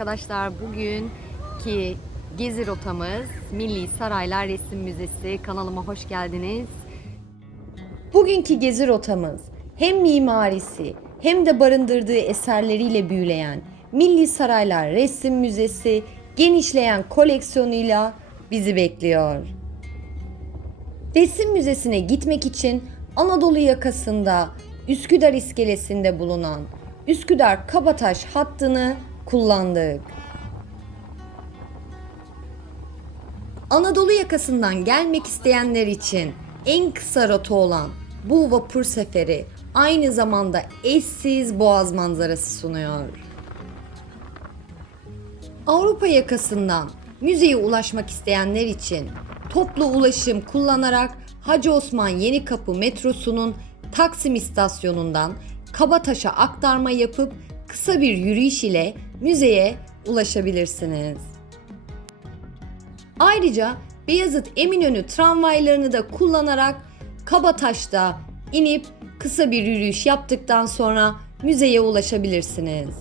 Arkadaşlar bugünkü gezi rotamız Milli Saraylar Resim Müzesi. Kanalıma hoş geldiniz. Bugünkü gezi rotamız hem mimarisi hem de barındırdığı eserleriyle büyüleyen Milli Saraylar Resim Müzesi genişleyen koleksiyonuyla bizi bekliyor. Resim Müzesi'ne gitmek için Anadolu yakasında Üsküdar iskelesinde bulunan Üsküdar Kabataş hattını kullandık. Anadolu yakasından gelmek isteyenler için en kısa rota olan bu vapur seferi aynı zamanda eşsiz boğaz manzarası sunuyor. Avrupa yakasından müzeye ulaşmak isteyenler için toplu ulaşım kullanarak Hacı Osman Yenikapı metrosunun Taksim istasyonundan Kabataş'a aktarma yapıp kısa bir yürüyüş ile müzeye ulaşabilirsiniz. Ayrıca Beyazıt Eminönü tramvaylarını da kullanarak Kabataş'ta inip kısa bir yürüyüş yaptıktan sonra müzeye ulaşabilirsiniz.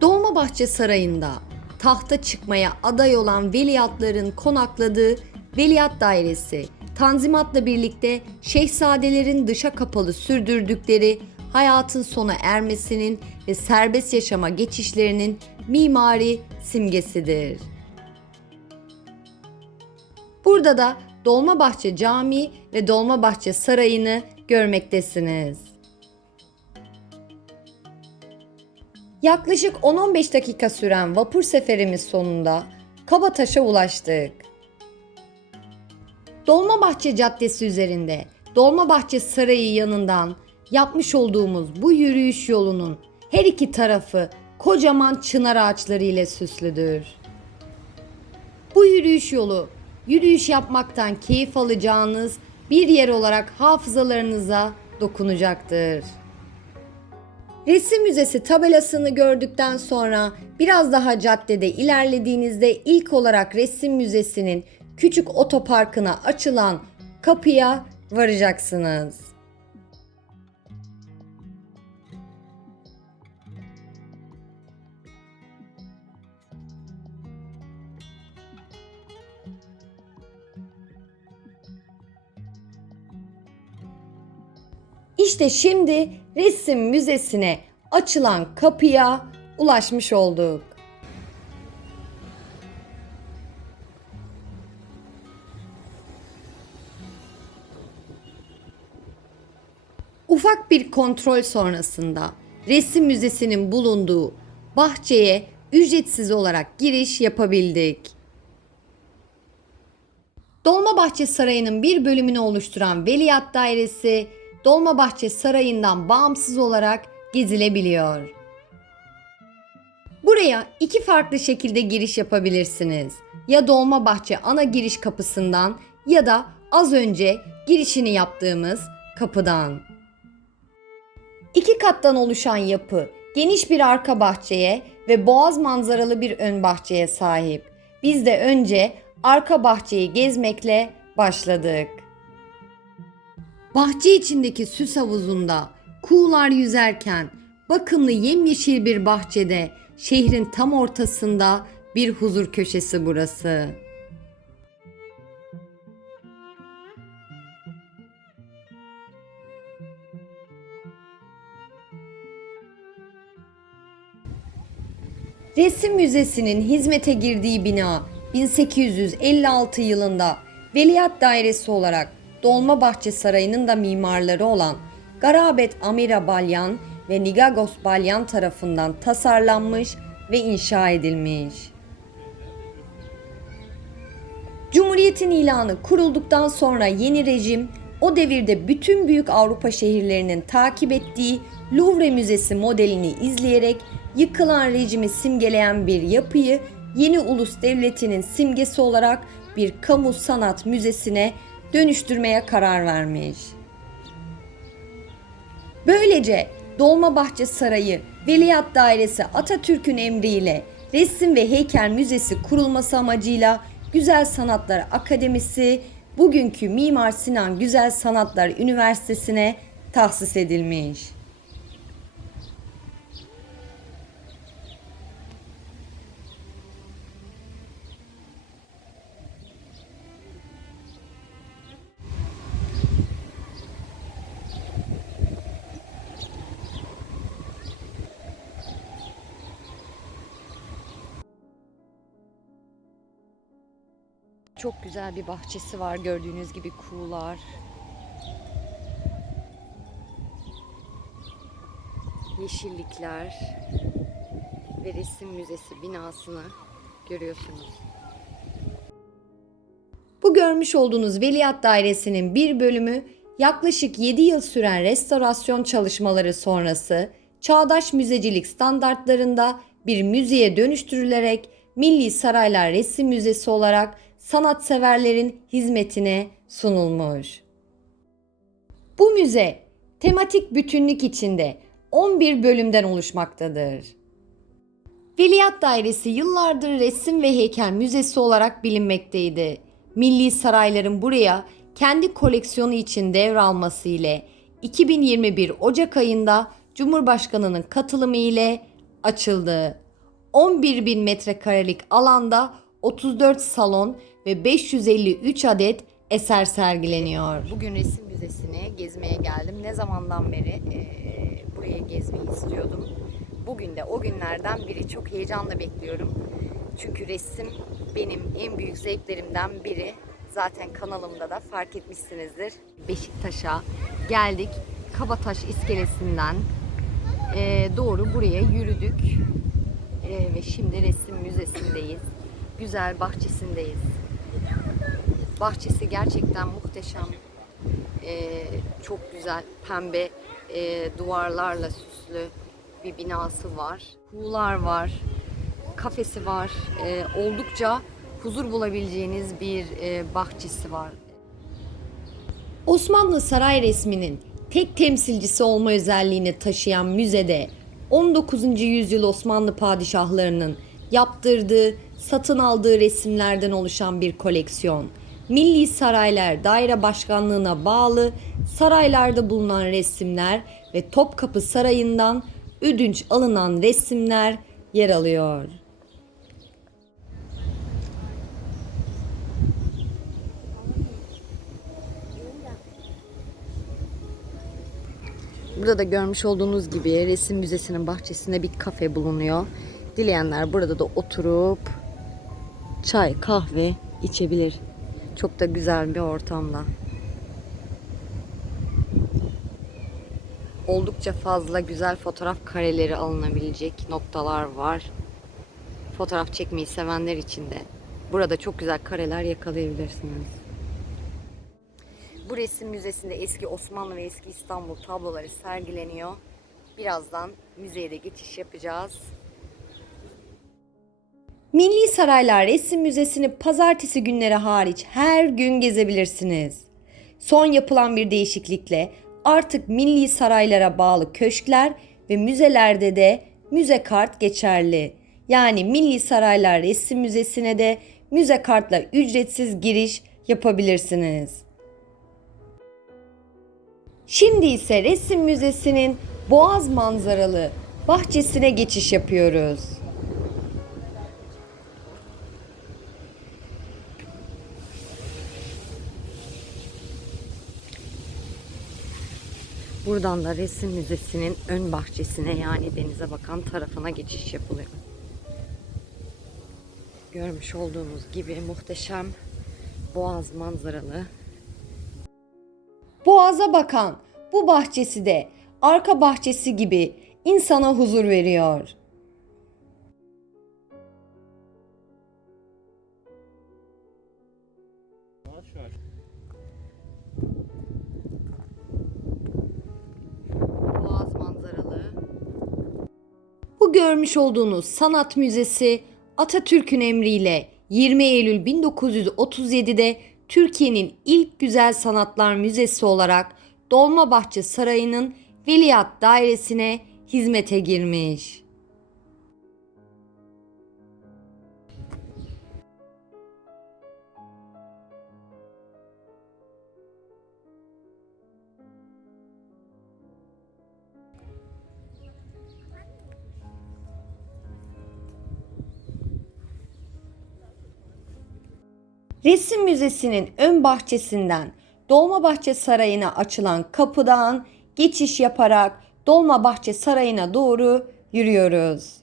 Dolmabahçe Sarayı'nda tahta çıkmaya aday olan veliahtların konakladığı Veliaht Dairesi, Tanzimat'la birlikte şehzadelerin dışa kapalı sürdürdükleri hayatın sona ermesinin ve serbest yaşama geçişlerinin mimari simgesidir. Burada da Dolmabahçe Camii ve Dolmabahçe Sarayı'nı görmektesiniz. Yaklaşık 10-15 dakika süren vapur seferimiz sonunda Kabataş'a ulaştık. Dolmabahçe Caddesi üzerinde Dolmabahçe Sarayı yanından yapmış olduğumuz bu yürüyüş yolunun her iki tarafı kocaman çınar ağaçları ile süslüdür. Bu yürüyüş yolu yürüyüş yapmaktan keyif alacağınız bir yer olarak hafızalarınıza dokunacaktır. Resim Müzesi tabelasını gördükten sonra biraz daha caddede ilerlediğinizde ilk olarak Resim Müzesi'nin küçük otoparkına açılan kapıya varacaksınız. İşte şimdi resim müzesine açılan kapıya ulaşmış olduk. Ufak bir kontrol sonrasında resim müzesinin bulunduğu bahçeye ücretsiz olarak giriş yapabildik. Dolmabahçe Sarayı'nın bir bölümünü oluşturan Veliaht Dairesi Dolmabahçe Sarayı'ndan bağımsız olarak gezilebiliyor. Buraya iki farklı şekilde giriş yapabilirsiniz. Ya Dolmabahçe ana giriş kapısından ya da az önce girişini yaptığımız kapıdan. İki kattan oluşan yapı geniş bir arka bahçeye ve boğaz manzaralı bir ön bahçeye sahip. Biz de önce arka bahçeyi gezmekle başladık. Bahçe içindeki süs havuzunda kuğular yüzerken bakımlı yemyeşil bir bahçede şehrin tam ortasında bir huzur köşesi burası. Resim Müzesi'nin hizmete girdiği bina 1856 yılında Veliaht Dairesi olarak Dolmabahçe Sarayı'nın da mimarları olan Garabet Amira Balyan ve Nigagos Balyan tarafından tasarlanmış ve inşa edilmiş. Cumhuriyetin ilanı kurulduktan sonra yeni rejim o devirde bütün büyük Avrupa şehirlerinin takip ettiği Louvre Müzesi modelini izleyerek yıkılan rejimi simgeleyen bir yapıyı yeni ulus devletinin simgesi olarak bir kamu sanat müzesine dönüştürmeye karar vermiş. Böylece Dolmabahçe Sarayı Veliaht Dairesi Atatürk'ün emriyle Resim ve Heykel Müzesi kurulması amacıyla Güzel Sanatlar Akademisi bugünkü Mimar Sinan Güzel Sanatlar Üniversitesi'ne tahsis edilmiş. Çok güzel bir bahçesi var gördüğünüz gibi kuğular. Yeşillikler ve resim müzesi binasını görüyorsunuz. Bu görmüş olduğunuz Veliaht Dairesi'nin bir bölümü yaklaşık 7 yıl süren restorasyon çalışmaları sonrası çağdaş müzecilik standartlarında bir müzeye dönüştürülerek Milli Saraylar Resim Müzesi olarak sanatseverlerin hizmetine sunulmuş. Bu müze tematik bütünlük içinde 11 bölümden oluşmaktadır. Veliaht Dairesi yıllardır resim ve heykel müzesi olarak bilinmekteydi. Milli sarayların buraya kendi koleksiyonu için devralması ile 2021 Ocak ayında Cumhurbaşkanının katılımı ile açıldı. 11 bin metrekarelik alanda 34 salon ve 553 adet eser sergileniyor. Bugün resim müzesine gezmeye geldim. Ne zamandan beri eee, buraya gezmeyi istiyordum. Bugün de o günlerden biri. Çok heyecanla bekliyorum. Çünkü resim benim en büyük zevklerimden biri. Zaten kanalımda da fark etmişsinizdir. Beşiktaş'a geldik. Kabataş iskelesinden eee, doğru buraya yürüdük. Eee, ve şimdi resim müzesindeyiz. Güzel bahçesindeyiz. Bahçesi gerçekten muhteşem. Ee, çok güzel pembe e, duvarlarla süslü bir binası var. Kuğular var. Kafesi var. Ee, oldukça huzur bulabileceğiniz bir e, bahçesi var. Osmanlı saray resminin tek temsilcisi olma özelliğini taşıyan müzede 19. yüzyıl Osmanlı padişahlarının yaptırdığı, satın aldığı resimlerden oluşan bir koleksiyon. Milli Saraylar Daire Başkanlığı'na bağlı saraylarda bulunan resimler ve Topkapı Sarayı'ndan ödünç alınan resimler yer alıyor. Burada da görmüş olduğunuz gibi resim müzesinin bahçesinde bir kafe bulunuyor. Dileyenler burada da oturup çay, kahve içebilir. Çok da güzel bir ortamda. Oldukça fazla güzel fotoğraf kareleri alınabilecek noktalar var. Fotoğraf çekmeyi sevenler için de burada çok güzel kareler yakalayabilirsiniz. Bu resim müzesinde eski Osmanlı ve eski İstanbul tabloları sergileniyor. Birazdan müzeye de geçiş yapacağız. Milli Saraylar Resim Müzesi'ni pazartesi günleri hariç her gün gezebilirsiniz. Son yapılan bir değişiklikle artık milli saraylara bağlı köşkler ve müzelerde de müze kart geçerli. Yani Milli Saraylar Resim Müzesi'ne de müze kartla ücretsiz giriş yapabilirsiniz. Şimdi ise Resim Müzesi'nin Boğaz manzaralı bahçesine geçiş yapıyoruz. Buradan da resim müzesinin ön bahçesine yani denize bakan tarafına geçiş yapılıyor. Görmüş olduğunuz gibi muhteşem boğaz manzaralı. Boğaza bakan bu bahçesi de arka bahçesi gibi insana huzur veriyor. Görmüş olduğunuz sanat müzesi Atatürk'ün emriyle 20 Eylül 1937'de Türkiye'nin ilk güzel sanatlar müzesi olarak Dolmabahçe Sarayı'nın Veliaht Dairesi'ne hizmete girmiş. Resim Müzesi'nin ön bahçesinden Dolmabahçe Sarayı'na açılan kapıdan geçiş yaparak Dolmabahçe Sarayı'na doğru yürüyoruz.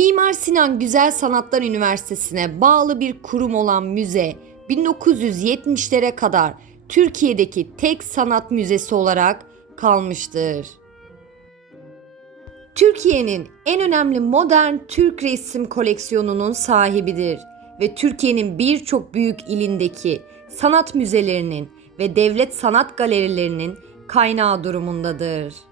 Mimar Sinan Güzel Sanatlar Üniversitesi'ne bağlı bir kurum olan müze 1970'lere kadar Türkiye'deki tek sanat müzesi olarak kalmıştır. Türkiye'nin en önemli modern Türk resim koleksiyonunun sahibidir ve Türkiye'nin birçok büyük ilindeki sanat müzelerinin ve devlet sanat galerilerinin kaynağı durumundadır.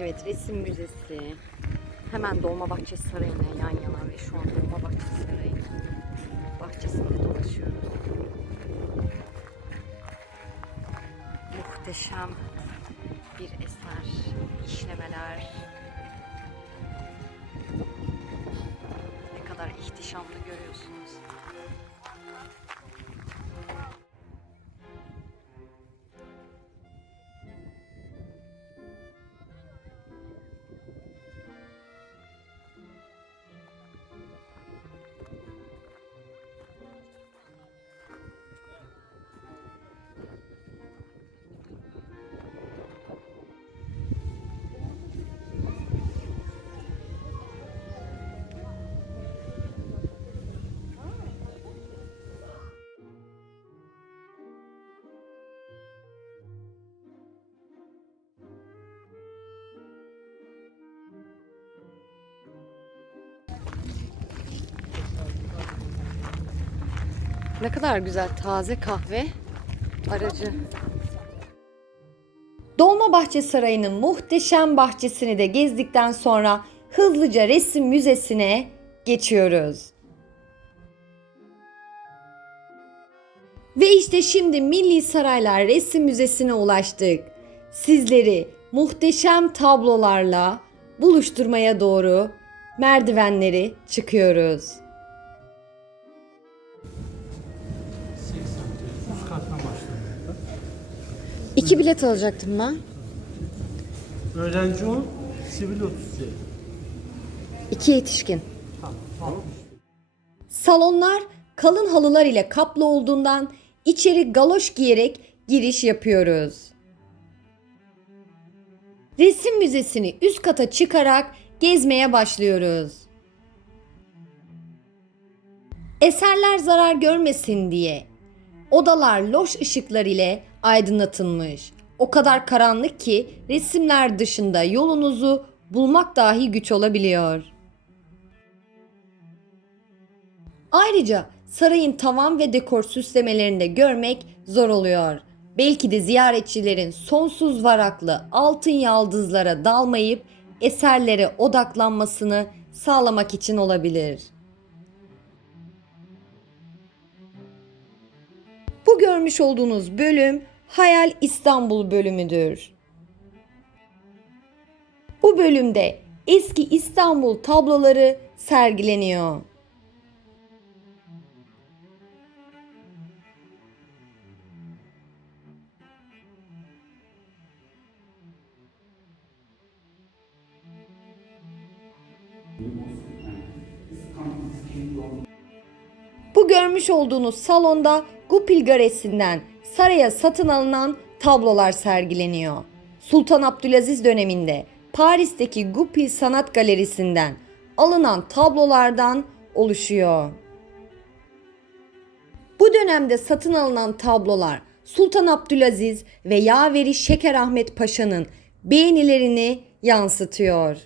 Evet, resim müzesi. Hemen Dolmabahçe Sarayı'na yan yana ve şu an Dolmabahçe Sarayı'nın bahçesinde dolaşıyoruz. Muhteşem bir eser, işlemeler. Ne kadar ihtişamlı görüyorsunuz. Ne kadar güzel taze kahve aracı. Dolmabahçe Sarayı'nın muhteşem bahçesini de gezdikten sonra hızlıca resim müzesine geçiyoruz. Ve işte şimdi Milli Saraylar Resim Müzesi'ne ulaştık. Sizleri muhteşem tablolarla buluşturmaya doğru merdivenleri çıkıyoruz. İki bilet alacaktım ben. Öğrenci 10, sivil 30 şey. İki yetişkin. Tamam. Tamam. Salonlar kalın halılar ile kaplı olduğundan içeri galoş giyerek giriş yapıyoruz. Resim müzesini üst kata çıkarak gezmeye başlıyoruz. Eserler zarar görmesin diye odalar loş ışıklar ile aydınlatılmış. O kadar karanlık ki resimler dışında yolunuzu bulmak dahi güç olabiliyor. Ayrıca sarayın tavan ve dekor süslemelerini de görmek zor oluyor. Belki de ziyaretçilerin sonsuz varaklı altın yaldızlara dalmayıp eserlere odaklanmasını sağlamak için olabilir. Bu görmüş olduğunuz bölüm Hayal İstanbul bölümüdür. Bu bölümde eski İstanbul tabloları sergileniyor. Bu görmüş olduğunuz salonda Gupil Garesi'nden saraya satın alınan tablolar sergileniyor. Sultan Abdülaziz döneminde Paris'teki Gupil Sanat Galerisi'nden alınan tablolardan oluşuyor. Bu dönemde satın alınan tablolar Sultan Abdülaziz ve Yaveri Şeker Ahmet Paşa'nın beğenilerini yansıtıyor.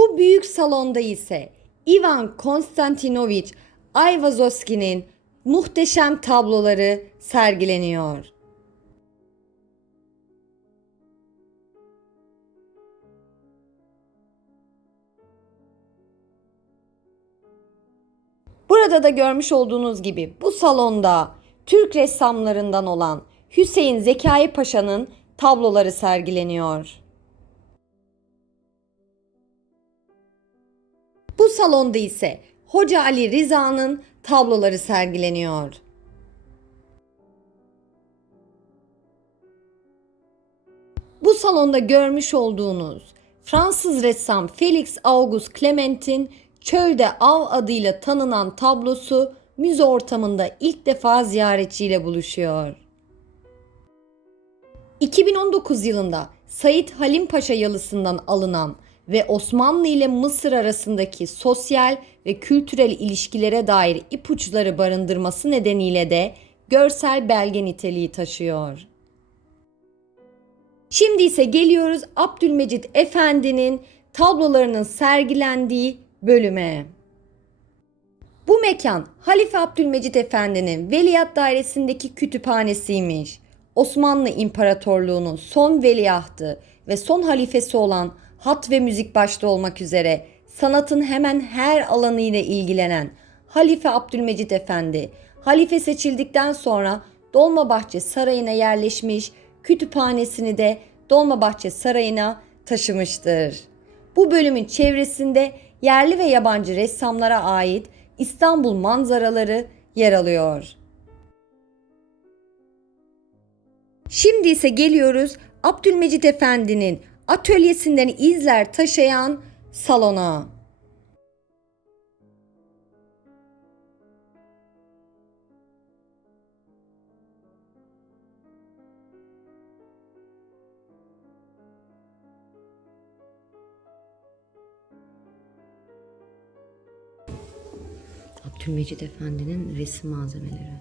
Bu büyük salonda ise Ivan Konstantinoviç Ayvazovski'nin muhteşem tabloları sergileniyor. Burada da görmüş olduğunuz gibi bu salonda Türk ressamlarından olan Hüseyin Zekai Paşa'nın tabloları sergileniyor. Salonda ise Hoca Ali Rıza'nın tabloları sergileniyor. Bu salonda görmüş olduğunuz Fransız ressam Felix Auguste Clement'in Çölde Av adıyla tanınan tablosu müze ortamında ilk defa ziyaretçiyle buluşuyor. 2019 yılında Said Halim Paşa yalısından alınan ve Osmanlı ile Mısır arasındaki sosyal ve kültürel ilişkilere dair ipuçları barındırması nedeniyle de görsel belge niteliği taşıyor. Şimdi ise geliyoruz Abdülmecit Efendi'nin tablolarının sergilendiği bölüme. Bu mekan Halife Abdülmecit Efendi'nin Veliyat Dairesi'ndeki kütüphanesiymiş. Osmanlı İmparatorluğu'nun son veliahtı ve son halifesi olan hat ve müzik başta olmak üzere sanatın hemen her alanıyla ilgilenen Halife Abdülmecit Efendi, halife seçildikten sonra Dolmabahçe Sarayı'na yerleşmiş, kütüphanesini de Dolmabahçe Sarayı'na taşımıştır. Bu bölümün çevresinde yerli ve yabancı ressamlara ait İstanbul manzaraları yer alıyor. Şimdi ise geliyoruz Abdülmecit Efendi'nin atölyesinden izler taşıyan salona. Abdülmecit Efendi'nin resim malzemeleri.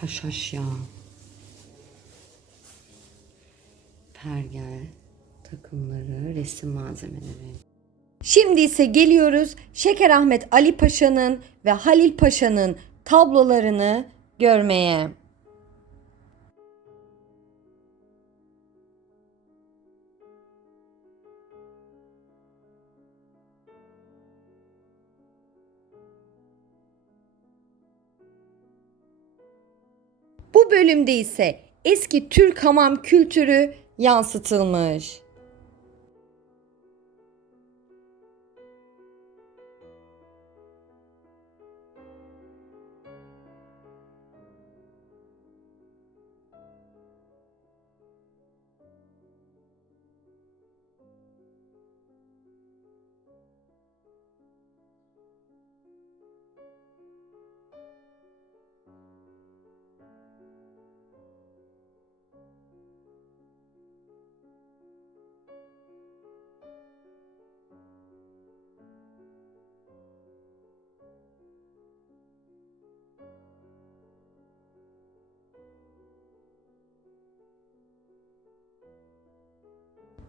Haşhaş yağı. Pergel takımları, resim malzemeleri. Şimdi ise geliyoruz Şeker Ahmet Ali Paşa'nın ve Halil Paşa'nın tablolarını görmeye. Bölümde ise eski Türk hamam kültürü yansıtılmış.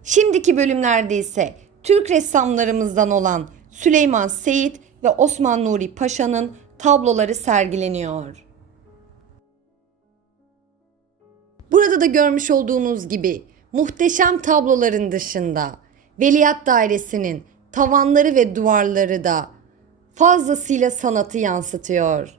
Şimdiki bölümlerde ise Türk ressamlarımızdan olan Süleyman Seyit ve Osman Nuri Paşa'nın tabloları sergileniyor. Burada da görmüş olduğunuz gibi muhteşem tabloların dışında Veliyat Dairesi'nin tavanları ve duvarları da fazlasıyla sanatı yansıtıyor.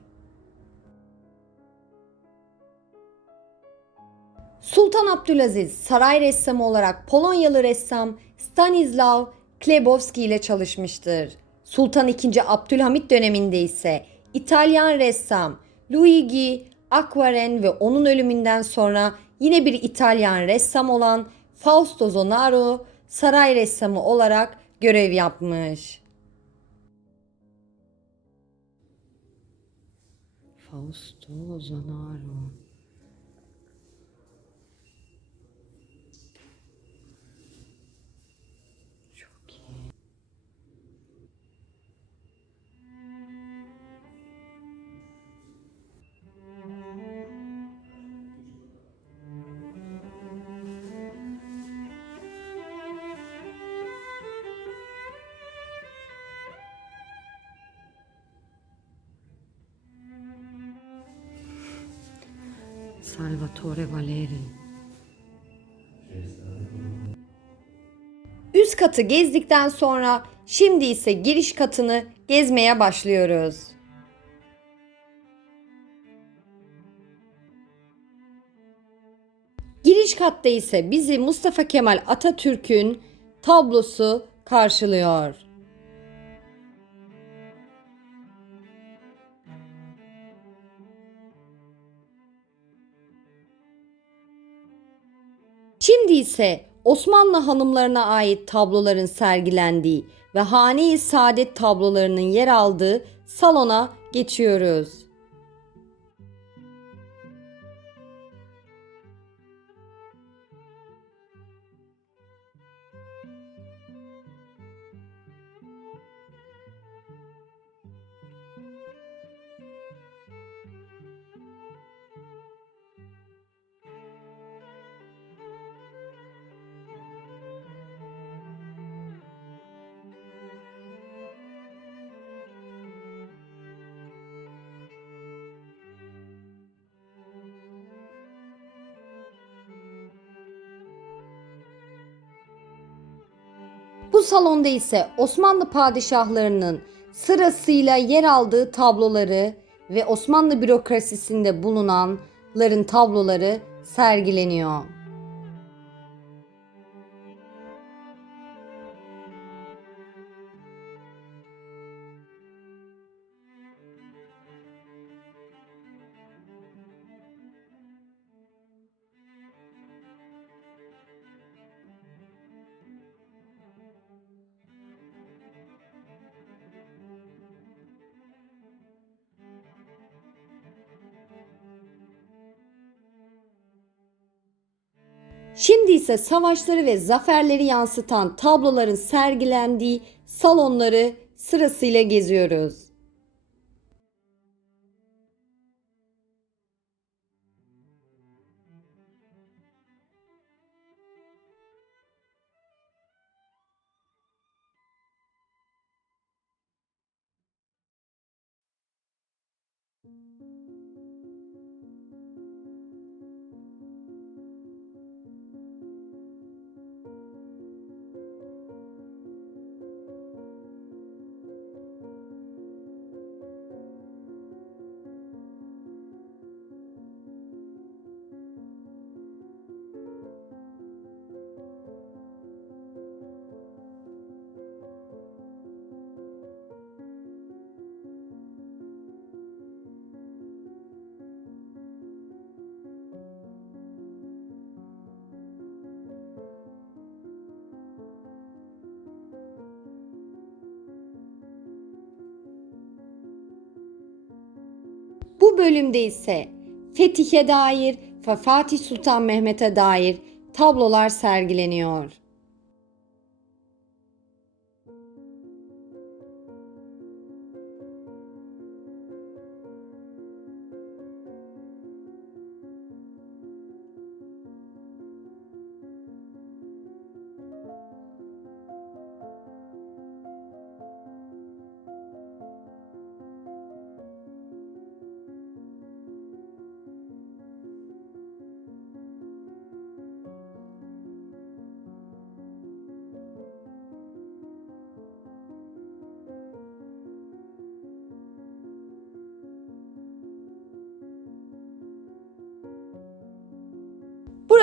Sultan Abdülaziz saray ressamı olarak Polonyalı ressam Stanislaw Klebowski ile çalışmıştır. Sultan II. Abdülhamit döneminde ise İtalyan ressam Luigi Acquarene ve onun ölümünden sonra yine bir İtalyan ressam olan Fausto Zonaro saray ressamı olarak görev yapmış. Fausto Zonaro Salvatore Valeri. Üst katı gezdikten sonra şimdi ise giriş katını gezmeye başlıyoruz. Giriş katta ise bizi Mustafa Kemal Atatürk'ün tablosu karşılıyor. İse Osmanlı hanımlarına ait tabloların sergilendiği ve Hane-i Saadet tablolarının yer aldığı salona geçiyoruz. Bu salonda ise Osmanlı padişahlarının sırasıyla yer aldığı tabloları ve Osmanlı bürokrasisinde bulunanların tabloları sergileniyor. Şimdi ise savaşları ve zaferleri yansıtan tabloların sergilendiği salonları sırasıyla geziyoruz. Bölümde ise Fetih'e dair ve Fatih Sultan Mehmet'e dair tablolar sergileniyor.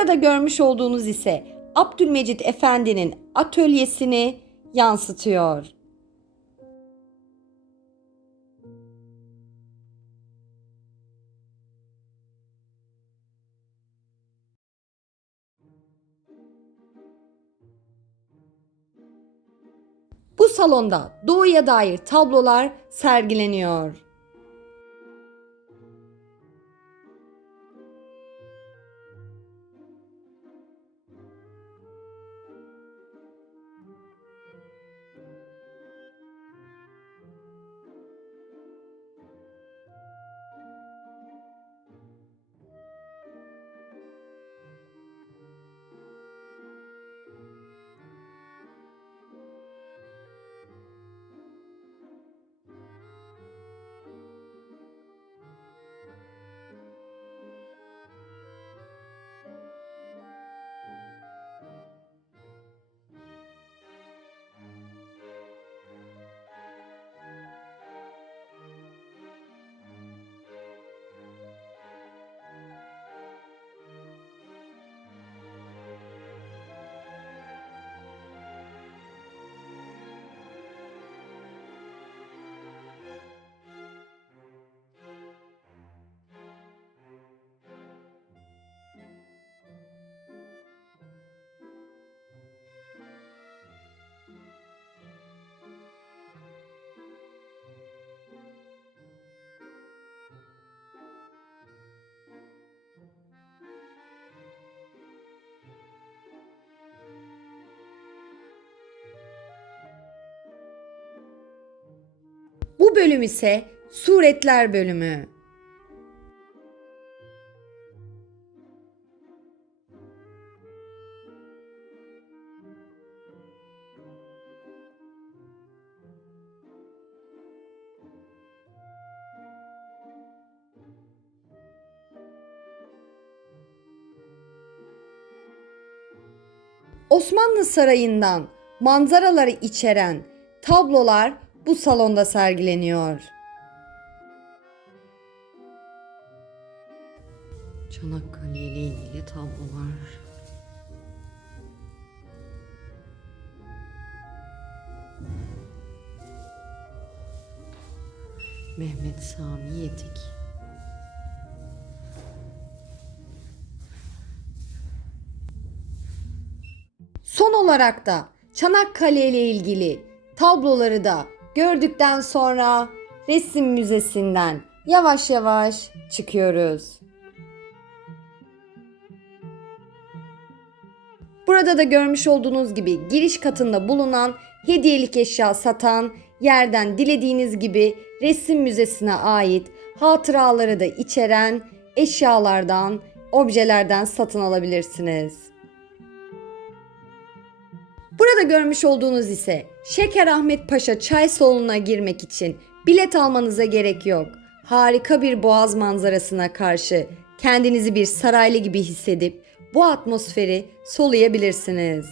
Burada görmüş olduğunuz ise Abdülmecit Efendi'nin atölyesini yansıtıyor. Bu salonda doğuya dair tablolar sergileniyor. Bölüm ise suretler bölümü. Osmanlı Sarayı'ndan manzaraları içeren tablolar bu salonda sergileniyor. Çanakkale ile ilgili tablolar. Mehmet Sami Yetik. Son olarak da Çanakkale ile ilgili tabloları da gördükten sonra resim müzesinden yavaş yavaş çıkıyoruz. Burada da görmüş olduğunuz gibi giriş katında bulunan hediyelik eşya satan yerden dilediğiniz gibi resim müzesine ait hatıraları da içeren eşyalardan, objelerden satın alabilirsiniz. Burada görmüş olduğunuz ise Şeker Ahmet Paşa çay salonuna girmek için bilet almanıza gerek yok. Harika bir boğaz manzarasına karşı kendinizi bir saraylı gibi hissedip bu atmosferi soluyabilirsiniz.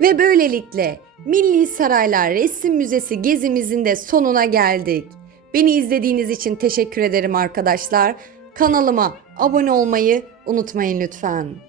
Ve böylelikle Milli Saraylar Resim Müzesi gezimizin de sonuna geldik. Beni izlediğiniz için teşekkür ederim arkadaşlar. Kanalıma abone olmayı unutmayın lütfen.